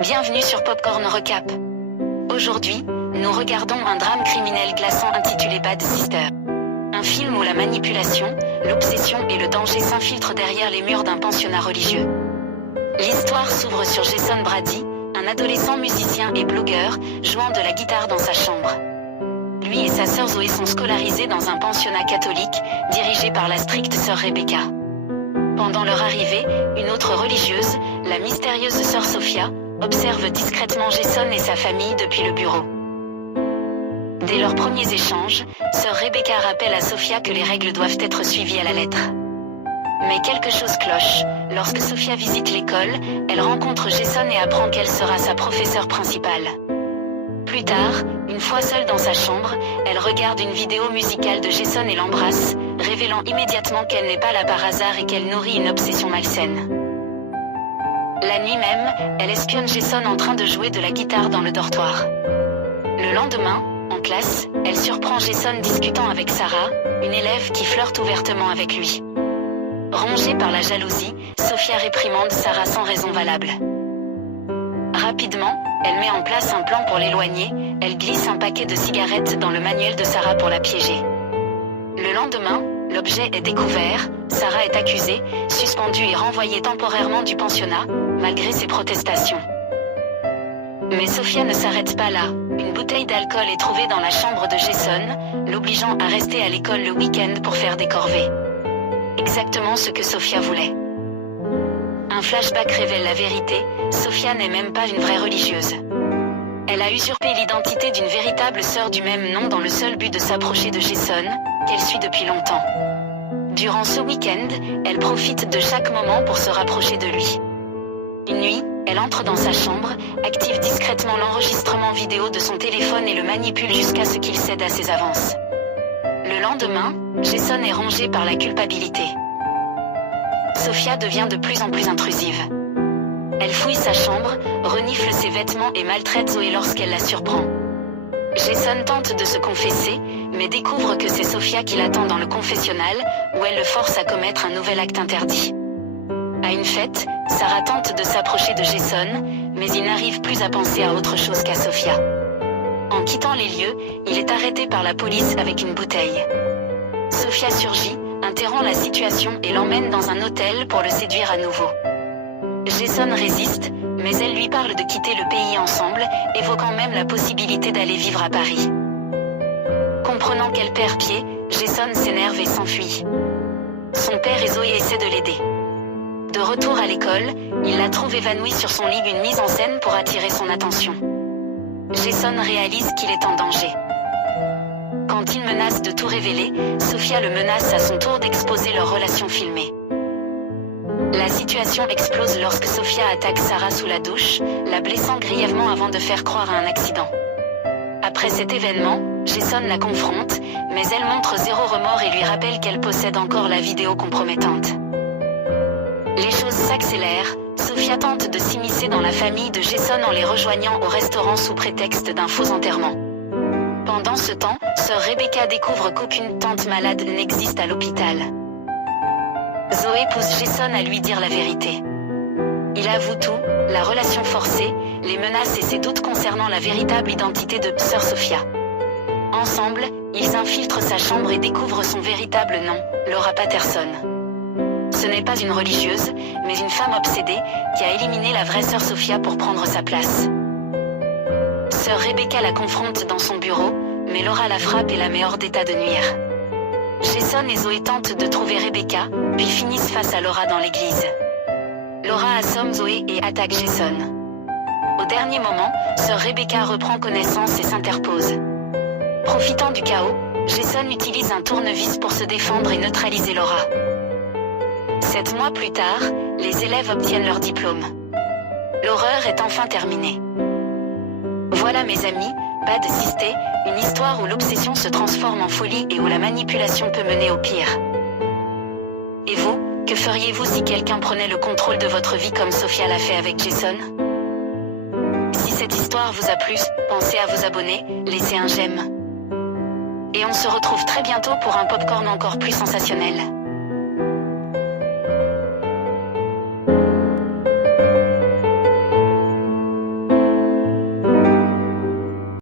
Bienvenue sur Popcorn Recap. Aujourd'hui, nous regardons un drame criminel glaçant intitulé Bad Sister. Un film où la manipulation, l'obsession et le danger s'infiltrent derrière les murs d'un pensionnat religieux. L'histoire s'ouvre sur Jason Brady, un adolescent musicien et blogueur, jouant de la guitare dans sa chambre. Lui et sa sœur Zoé sont scolarisés dans un pensionnat catholique, dirigé par la stricte sœur Rebecca. Pendant leur arrivée, une autre religieuse, la mystérieuse sœur Sophia, observe discrètement Jason et sa famille depuis le bureau. Dès leurs premiers échanges, sœur Rebecca rappelle à Sophia que les règles doivent être suivies à la lettre. Mais quelque chose cloche. Lorsque Sophia visite l'école, elle rencontre Jason et apprend qu'elle sera sa professeure principale. Plus tard, une fois seule dans sa chambre, elle regarde une vidéo musicale de Jason et l'embrasse, révélant immédiatement qu'elle n'est pas là par hasard et qu'elle nourrit une obsession malsaine. La nuit même, elle espionne Jason en train de jouer de la guitare dans le dortoir. Le lendemain, en classe, elle surprend Jason discutant avec Sarah, une élève qui flirte ouvertement avec lui. Rongée par la jalousie, Sophia réprimande Sarah sans raison valable. Rapidement, elle met en place un plan pour l'éloigner, elle glisse un paquet de cigarettes dans le manuel de Sarah pour la piéger. Le lendemain, l'objet est découvert, Sarah est accusée, suspendue et renvoyée temporairement du pensionnat, malgré ses protestations. Mais Sophia ne s'arrête pas là, une bouteille d'alcool est trouvée dans la chambre de Jason, l'obligeant à rester à l'école le week-end pour faire des corvées. Exactement ce que Sophia voulait. Un flashback révèle la vérité, Sophia n'est même pas une vraie religieuse. Elle a usurpé l'identité d'une véritable sœur du même nom dans le seul but de s'approcher de Jason, qu'elle suit depuis longtemps. Durant ce week-end, elle profite de chaque moment pour se rapprocher de lui. Une nuit, elle entre dans sa chambre, active discrètement l'enregistrement vidéo de son téléphone et le manipule jusqu'à ce qu'il cède à ses avances. Le lendemain, Jason est rongé par la culpabilité. Sophia devient de plus en plus intrusive. Elle fouille sa chambre, renifle ses vêtements et maltraite Zoé lorsqu'elle la surprend. Jason tente de se confesser, mais découvre que c'est Sophia qui l'attend dans le confessionnal, où elle le force à commettre un nouvel acte interdit. À une fête, Sarah tente de s'approcher de Jason, mais il n'arrive plus à penser à autre chose qu'à Sophia. En quittant les lieux, il est arrêté par la police avec une bouteille. Sophia surgit, interrompt la situation et l'emmène dans un hôtel pour le séduire à nouveau. Jason résiste, mais elle lui parle de quitter le pays ensemble, évoquant même la possibilité d'aller vivre à Paris. Comprenant qu'elle perd pied, Jason s'énerve et s'enfuit. Son père et Zoé essaient de l'aider. De retour à l'école, il la trouve évanouie sur son lit, une mise en scène pour attirer son attention. Jason réalise qu'il est en danger. Quand il menace de tout révéler, Sophia le menace à son tour d'exposer leur relation filmée. La situation explose lorsque Sophia attaque Sarah sous la douche, la blessant grièvement avant de faire croire à un accident. Après cet événement, Jason la confronte, mais elle montre zéro remords et lui rappelle qu'elle possède encore la vidéo compromettante. Les choses s'accélèrent, Sophia tente de s'immiscer dans la famille de Jason en les rejoignant au restaurant sous prétexte d'un faux enterrement. Pendant ce temps, sœur Rebecca découvre qu'aucune tante malade n'existe à l'hôpital. Zoé pousse Jason à lui dire la vérité. Il avoue tout, la relation forcée, les menaces et ses doutes concernant la véritable identité de sœur Sophia. Ensemble, ils infiltrent sa chambre et découvrent son véritable nom, Laura Patterson. Ce n'est pas une religieuse, mais une femme obsédée, qui a éliminé la vraie sœur Sophia pour prendre sa place. Sœur Rebecca la confronte dans son bureau, mais Laura la frappe et la met hors d'état de nuire. Jason et Zoé tentent de trouver Rebecca, puis finissent face à Laura dans l'église. Laura assomme Zoé et attaque Jason. Au dernier moment, sœur Rebecca reprend connaissance et s'interpose. Profitant du chaos, Jason utilise un tournevis pour se défendre et neutraliser Laura. 7 mois plus tard, les élèves obtiennent leur diplôme. L'horreur est enfin terminée. Voilà mes amis, Bad Sister, une histoire où l'obsession se transforme en folie et où la manipulation peut mener au pire. Et vous, que feriez-vous si quelqu'un prenait le contrôle de votre vie comme Sophia l'a fait avec Jason? Si cette histoire vous a plu, pensez à vous abonner, laissez un j'aime. Et on se retrouve très bientôt pour un popcorn encore plus sensationnel.